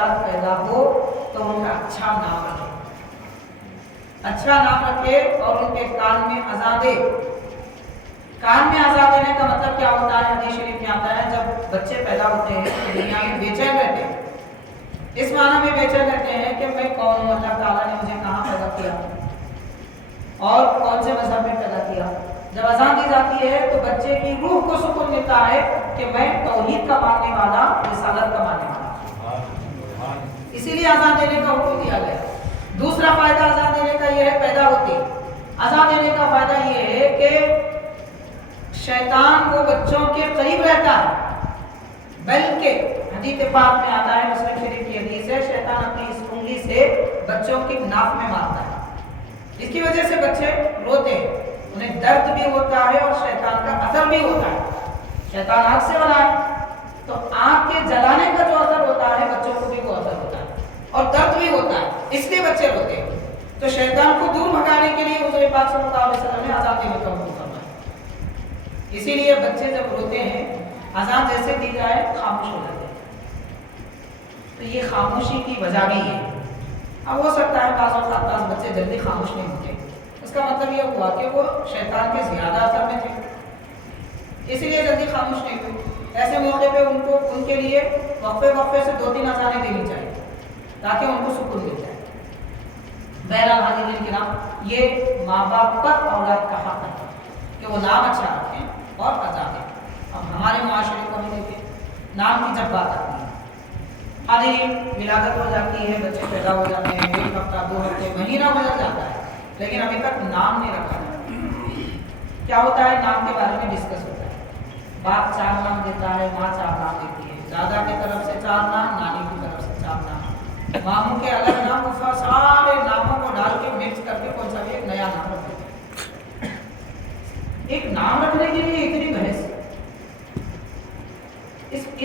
اولاد پیدا ہو تو ان کا اچھا نام رکھے، اچھا نام رکھے اور ان کے کان میں اذان دے۔ کان میں اذان دینے کا مطلب کیا ہوتا ہے؟ حدیث شریف میں آتا ہے جب بچے پیدا ہوتے ہیں تو دنیا میں بے چین رہتے ہیں، اس معنی میں بے چین رہتے ہیں کہ میں کون ہوں، اللہ تعالیٰ نے مجھے کہاں پیدا کیا اور کون سے مذہب میں پیدا کیا۔ جب اذان دی جاتی ہے تو بچے کی روح کو سکون ملتا ہے کہ میں توحید کا ماننے والا، رسالت کا ماننے والا، اسی لیے اذان دینے کا حکم دیا گیا۔ دوسرا فائدہ اذان دینے کا یہ ہے، پیدا ہوتی اذان دینے کا فائدہ یہ ہے کہ شیطان وہ بچوں کے قریب رہتا ہے، بلکہ حدیث پاک میں آتا ہے، مسلم شریف کی حدیث ہے، شیطان اپنی اس انگلی سے بچوں کی ناک میں مارتا ہے، اس کی وجہ سے بچے روتے ہیں، انہیں درد بھی ہوتا ہے اور شیطان کا اثر بھی ہوتا ہے۔ شیطان آنکھ سے بنا ہے تو آنکھ کے جلانے کا جو اثر ہوتا ہے بچوں کو بھی وہ اثر ہوتا ہے اور درد بھی ہوتا ہے، اس لیے بچے روتے ہیں۔ تو شیطان کو دور بھگانے کے لیے حضور پاک صلی اللہ علیہ وسلم نے اذان دینے کا حکم فرمایا۔ اسی لیے بچے جب روتے ہیں اذان جیسے دی جائے خاموش ہو جاتے ہیں، تو یہ خاموشی کی وجہ بھی ہے۔ اب ہو سکتا ہے بعض اوقات بچے جلدی خاموش نہیں ہوتے، اس کا مطلب یہ ہوا کہ وہ شیطان کے زیادہ اثر میں تھے، اسی لیے جلدی خاموش نہیں ہوئے۔ ایسے موقع پہ ان کے لیے وقفے سے 2-3 اذانیں دینی چاہیے تاکہ ان کو سکون مل جائے۔ بہرحال حاضرین کرام، یہ ماں باپ پر اولاد کا حق ہے کہ وہ نام اچھا رکھیں اور اذان دیں۔ اب ہمارے معاشرے کو بھی دیکھیں، نام کی جب بات آتی ہے، حاضرین ولادت ہو جاتی ہے، بچے پیدا ہو جاتے ہیں، 1 ہفتہ 2 ہفتے مہینہ گزر جاتا ہے، لیکن ابھی تک نام نہیں رکھا جاتا۔ کیا ہوتا ہے؟ نام کے بارے میں ڈسکس ہوتا ہے، باپ 4 نام دیتا ہے، ماں 4 نام دیتی ہے، دادا کی طرف سے 4 نام، نانی کی طرف سے 4 نام، ماموں کے الگ نام، سارے ناموں کو ڈال کے مکس کر کے کون سا بھی ایک نیا نام رکھ دیتے ہیں۔ ایک نام رکھنے کے لیے اتنی بحث،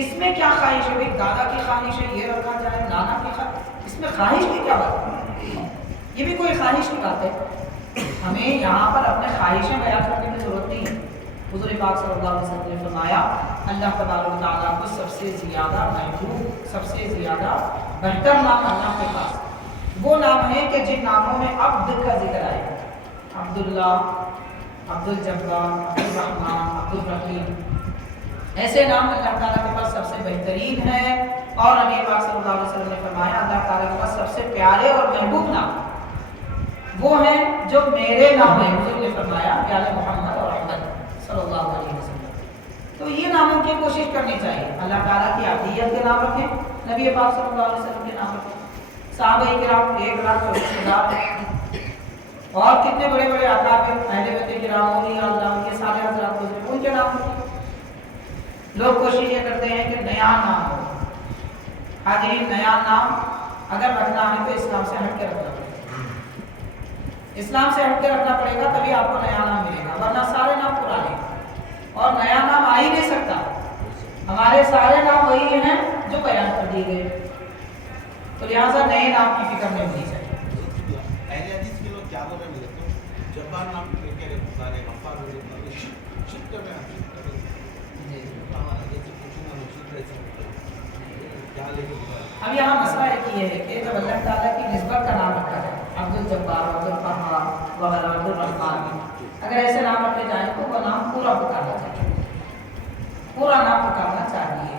اس میں کیا خواہش ہے؟ بھائی دادا کی خواہش ہے یہ رکھا جائے، نانا کی خواہش، اس میں خواہش کی کیا بات ہے؟ یہ بھی کوئی خواہش کی بات ہے؟ ہمیں یہاں پر اپنے خواہشیں بیان کرنے کی ضرورت نہیں ہے۔ حضور پاک صلی اللہ علیہ وسلم نے فرمایا، اللہ تبارک و تعالیٰ کو سب سے زیادہ محبوب، سب سے زیادہ بہتر نام اللہ کے پاس وہ نام ہے کہ جن ناموں میں عبد کا ذکر آئے، عبداللہ، عبد الجبار، عبد الرحمن، عبد الرحیم، ایسے نام اللہ تعالیٰ کے پاس سب سے بہترین ہے۔ اور نبی پاک صلی اللہ علیہ وسلم نے فرمایا، اللہ تعالیٰ کے پاس سب سے پیارے اور محبوب نام وہ ہیں جو میرے نام ہیں۔ حضور نے فرمایا پیارے محمد اور احمد صلی اللہ علیہ وسلم۔ تو یہ ناموں کی کوشش کرنی چاہیے، اللہ تعالیٰ کی عطیت کے نام رکھیں، نبی پاک صلی اللہ علیہ وسلم کے نام رکھیں۔ صحابہ کرام 1,24,000 اور کتنے بڑے بڑے اکابر اہل بیت کرام، اولیاء اللہ کے سارے حضرات گزرے، ان کے نام رکھیں۔ لوگ کوشش یہ کرتے ہیں کہ نیا نام ہو۔ حاضرین، نیا نام اگر رکھنا ہے تو اسلام سے ہٹ کے رکھنا پڑے گا، اسلام سے ہٹ کے رکھنا پڑے گا، تبھی آپ کو نیا نام ملے گا، ورنہ سارے نام پرانے اور نیا نام آ ہی نہیں سکتا۔ ہمارے سارے نام وہی ہیں جو بیان کر دیے گئے، تو لہٰذا نئے نام کی فکر نہیں ہونی چاہیے۔ اہل حدیث کے لوگ کیا بول رہے ہیں؟ جبار نام لے کے پکارے، غفار لے کے شرک کر رہے ہیں، اب یہاں مسئلہ ایک یہ ہے کہ جب اللہ تعالیٰ کی نسبت کا نام رکھا جائے، عبد الجبار، عبد القہار وغیرہ، عبد الرحمن، اگر ایسے نام رکھے جائیں تو وہ نام پورا پکارنا چاہیے، پورا نام پکارنا چاہیے۔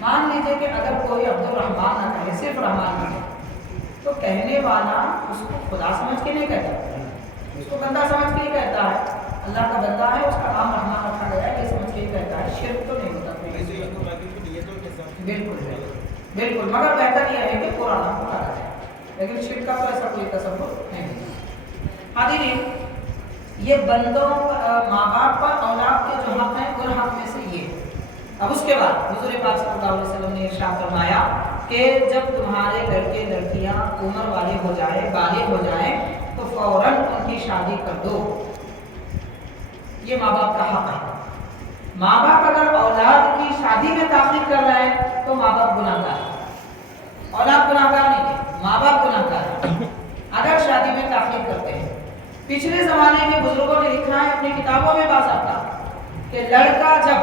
مان لیجیے کہ اگر کوئی عبد الرحمن نہ کہے، صرف رحمان کہے، تو کہنے والا اس کو خدا سمجھ کے نہیں کہتا، اس کو بندہ سمجھ کے ہی کہتا ہے، اللہ کا بندہ ہے، اس کا نام رحمان رکھا گیا ہے، یہ سمجھ کے ہی کہتا ہے، شرک تو نہیں ہوتا۔ بالکل بالکل، مگر بہتر یہ ہے کہ پورا نام پکارا جائے، لیکن شرک کا تو ایسا کوئی تصور نہیں ہے۔ حاضرین، یہ بندوں ماں باپ پر اولاد کے جو حق ہیں ان حق میں سے یہ۔ اب اس کے بعد حضور پاک صلی اللہ علیہ وسلم نے ارشاد فرمایا کہ جب تمہارے لڑکے لڑکیاں عمر والے ہو جائیں، بالغ ہو جائیں، تو فوراً ان کی شادی کر دو۔ یہ ماں باپ کا حق ہے۔ ماں باپ اگر اولاد کی شادی میں تاخیر کر رہے ہیں تو ماں باپ گناہگار ہے، اولاد گناہگار نہیں ہے، ماں باپ گناہگار ہے اگر شادی میں تاخیر کرتے ہیں۔ پچھلے زمانے کے بزرگوں نے لکھا ہے اپنی کتابوں میں باضابطہ کہ لڑکا جب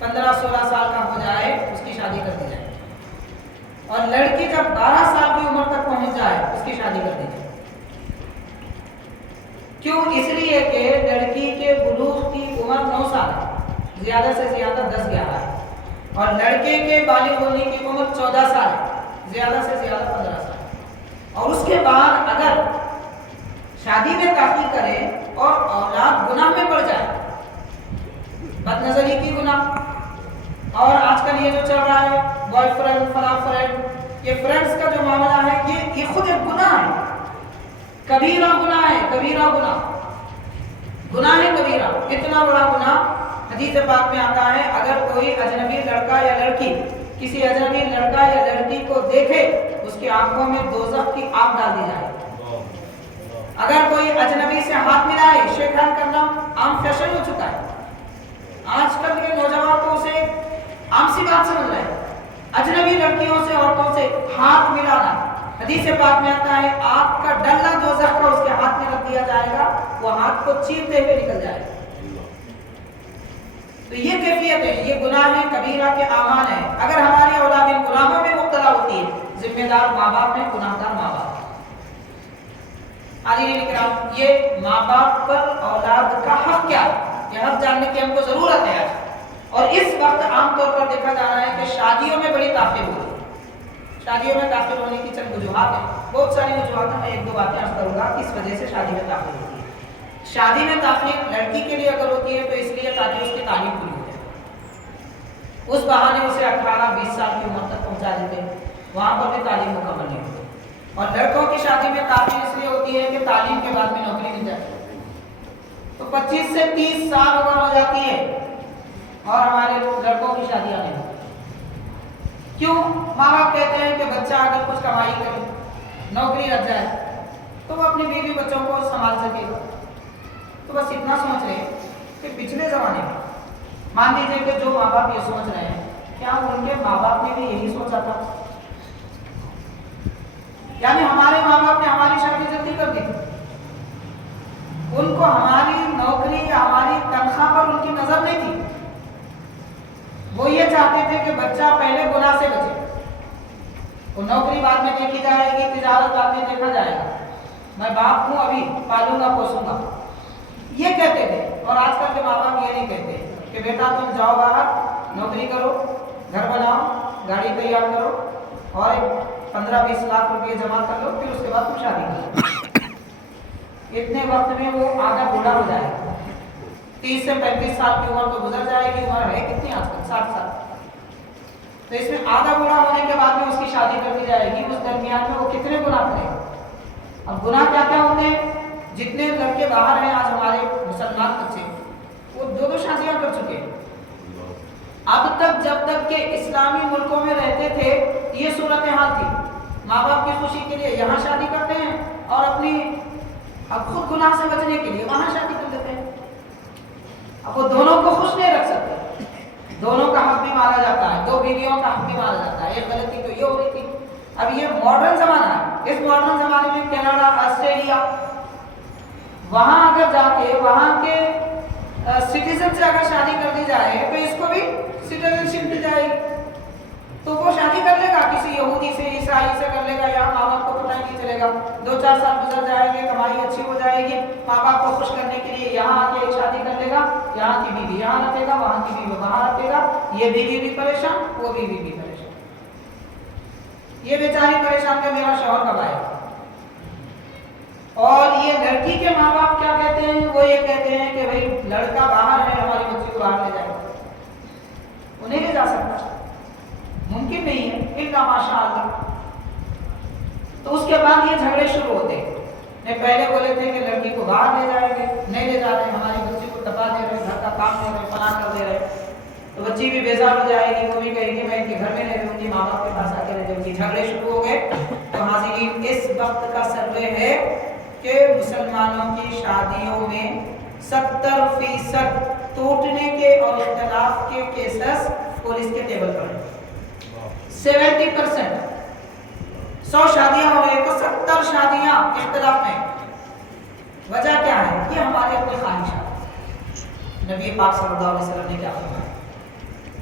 15-16 سال کا ہو جائے اس کی شادی کر دی جائے، اور لڑکی جب 12 سال کی عمر تک پہنچ جائے اس کی شادی کر دی جائے. کیوں؟ اس لیے کہ لڑکی کے بلوغ کی عمر 9 سال ہے، زیادہ سے زیادہ 10-11 ہے، اور لڑکے کے بالغ ہونے کی عمر 14 سال ہے، زیادہ سے زیادہ 15 سال ہے. اور اس کے بعد اگر شادی میں تاخیر کرے اور اولاد گناہ میں پڑ جائے، بد نظری کی گناہ، اور آج کل یہ جو چل رہا ہے بوائے فرینڈ فلاں فرینڈ، یہ فرینڈس کا جو معاملہ ہے یہ خود ایک گناہ ہے، کبیرہ گناہ ہے، کبیرہ گناہ ہے کبیرہ، اتنا بڑا گناہ. حدیث پاک میں آتا ہے اگر کوئی اجنبی لڑکا یا لڑکی کسی اجنبی لڑکا یا لڑکی کو دیکھے اس کی آنکھوں میں دوزخ کی آگ ڈال دی جائے. اگر کوئی اجنبی سے ہاتھ ملائے، شیک ہینڈ کرنا عام فیشن ہو چکا ہے، آج کل کے نوجوان تو اسے عام سی بات سمجھ رہے ہیں. اجنبی لڑکیوں سے عورتوں سے ہاتھ ملانا، حدیث پاک میں آتا ہے آگ کا ڈلہ دوزخ کا اس کے ہاتھ میں رکھ دیا جائے گا، وہ ہاتھ کو چیرتے ہوئے نکل جائے گا. تو یہ کیفیت ہے، یہ گناہ ہے، کبیرہ کے اعمال ہیں. اگر ہماری اولاد ان گناہوں میں مبتلا ہوتی ہے، ذمہ دار ماں باپ ہیں، گناہ گار ماں باپ. حاضرین کرام، یہ ماں باپ پر اولاد کا حق کیا ہے، یہ حق جاننے کی ہم کو ضرورت ہے. اور اس وقت عام طور پر دیکھا جا رہا ہے کہ شادیوں میں بڑی تاخیر ہو رہی ہے. شادیوں میں تاخیر ہونے کی چند وجوہات ہیں، بہت ساری وجوہات ہیں، میں 1-2 باتیں عرض کروں گا کس وجہ سے شادی میں تاخیر ہوتی ہے. شادی میں تاخیر لڑکی کے لیے اگر ہوتی ہے تو اس لیے تاکہ اس کی تعلیم پوری ہو جائے. اس بہانے اسے 18-20 سال کی عمر تک پہنچا دیتے ہیں، وہاں پر بھی تعلیم مکمل نہیں ہوتی. اور لڑکوں کی شادی میں تاخیر اس لیے ہوتی ہے کہ تعلیم کے بعد میں نوکری مل جاتی ہے، تو 25 سے 30 سال عمر ہو جاتی ہے اور ہمارے لڑکوں کی شادیاں نہیں ہوتی. کیوں؟ ماں باپ کہتے ہیں کہ بچہ اگر کچھ کمائی کرے، نوکری لگ جائے تو وہ اپنی بیوی بچوں کو سنبھال سکے گا. تو بس اتنا سوچ رہے ہیں کہ پچھلے زمانے میں مان لیجیے کہ جو ماں باپ یہ سوچ رہے ہیں، کیا ان کے ماں باپ نے بھی یہی سوچا تھا؟ یعنی ہمارے ماں باپ نے ہماری شادی جلدی کر دی، ان کو ہماری نوکری یا ہماری تنخواہ پر ان کی نظر نہیں تھی. وہ یہ چاہتے تھے کہ بچہ پہلے گناہ سے بچے، وہ نوکری بعد میں دیکھی جائے گی، تجارت بعد میں دیکھا جائے گا، میں باپ ہوں ابھی پالوں گا پوسوں گا، یہ کہتے تھے. اور آج کل کے ماں باپ یہ نہیں کہتے کہ بیٹا تم جاؤ باہر نوکری کرو، گھر بناؤ، گاڑی تیار کرو اور 15-20 لاکھ روپے جمع کر لو، پھر اس کے بعد تم شادی کرو. اتنے وقت میں وہ آدھا بوڑھا ہو جائے گا، 30 سے 35 سال کی عمر تو گزر جائے گی. عمر ہے کتنی آج کل؟ 60 سال. تو اس میں آدھا بوڑھا ہونے کے بعد میں اس کی شادی کر دی جائے گی. اس درمیان میں وہ کتنے گناہ کرے گا؟ اب گناہ کیا کیا ہوتے ہیں؟ جتنے لڑکے باہر ہیں آج ہمارے مسلمان بچے، وہ 2 شادیاں کر چکے ہیں. اب تک جب تک کہ اسلامی ملکوں میں رہتے تھے یہ صورتحال تھی، ماں باپ کی خوشی کے لیے یہاں شادی کرتے ہیں اور اپنی اب خود گناہ سے بچنے کے لیے وہاں شادی کر دیتے ہیں. اب وہ دونوں کو خوش نہیں رکھ سکتے، دونوں کا حق بھی مانا جاتا ہے، 2 بیویوں کا حق بھی مانا جاتا ہے. ایک غلطی تو یہ ہو رہی تھی. اب یہ ماڈرن زمانہ ہے، اس ماڈرن زمانے میں کینیڈا، آسٹریلیا، وہاں اگر جا کے وہاں کے سٹیزن سے اگر شادی کر دی جائے تو اس کو بھی سٹیزن شپ مل جائے گی. تو وہ شادی کر لے گا کسی یہودی سے، عیسائی سے کر لے گا، یہاں ماں باپ کو پتہ ہی نہیں چلے گا. 2-4 سال گزر جائیں گے، کمائی اچھی ہو جائے گی، ماں باپ کو خوش کرنے کے لیے یہاں آ کے شادی کر لے گا. یہاں کی بیوی یہاں رکھے گا، وہاں کی بیوی وہاں رکھے گا. یہ بیوی بھی پریشان، وہ بیوی بھی پریشان. یہ بیچاری پریشان کہ میرا شوہر کب آئے گا. اور یہ لڑکی کے ماں باپ کیا کہتے ہیں؟ وہ یہ کہتے ہیں کہ بھائی لڑکا باہر ہے، ہماری بچی کو باہر لے جائے گا. انہیں لے جا سکتا، ممکن نہیں ہے الا ماشاء اللہ. تو اس کے بعد یہ جھگڑے شروع ہوتے ہیں. پہلے بولے تھے کہ لڑکی کو باہر لے جائیں گے، نہیں لے جا رہے، ہماری بچی کو ٹپا دے رہے، گھر کا کام دے رہے، فلاں کر دے رہے. تو بچی بھی بیزار ہو جائے گی، وہ بھی کہے گی میں ان کے گھر میں رہ رہوں گی، ماں باپ کے پاس آ کے رہ جاؤں گی. جھگڑے شروع ہو گئے. تو حاضرین اس وقت کا سروے ہے کہ مسلمانوں کی شادیوں میں 70% ٹوٹنے کے اور اختلاف کے کیسز پولیس کے ٹیبل پر ہیں. 70%. 100 شادیاں ہو رہی تو 70 شادیاں اختلاف میں. وجہ کیا ہے؟ یہ ہمارے اپنے خواہشات. نبی پاک صلی اللہ علیہ وسلم نے کیا فرمایا؟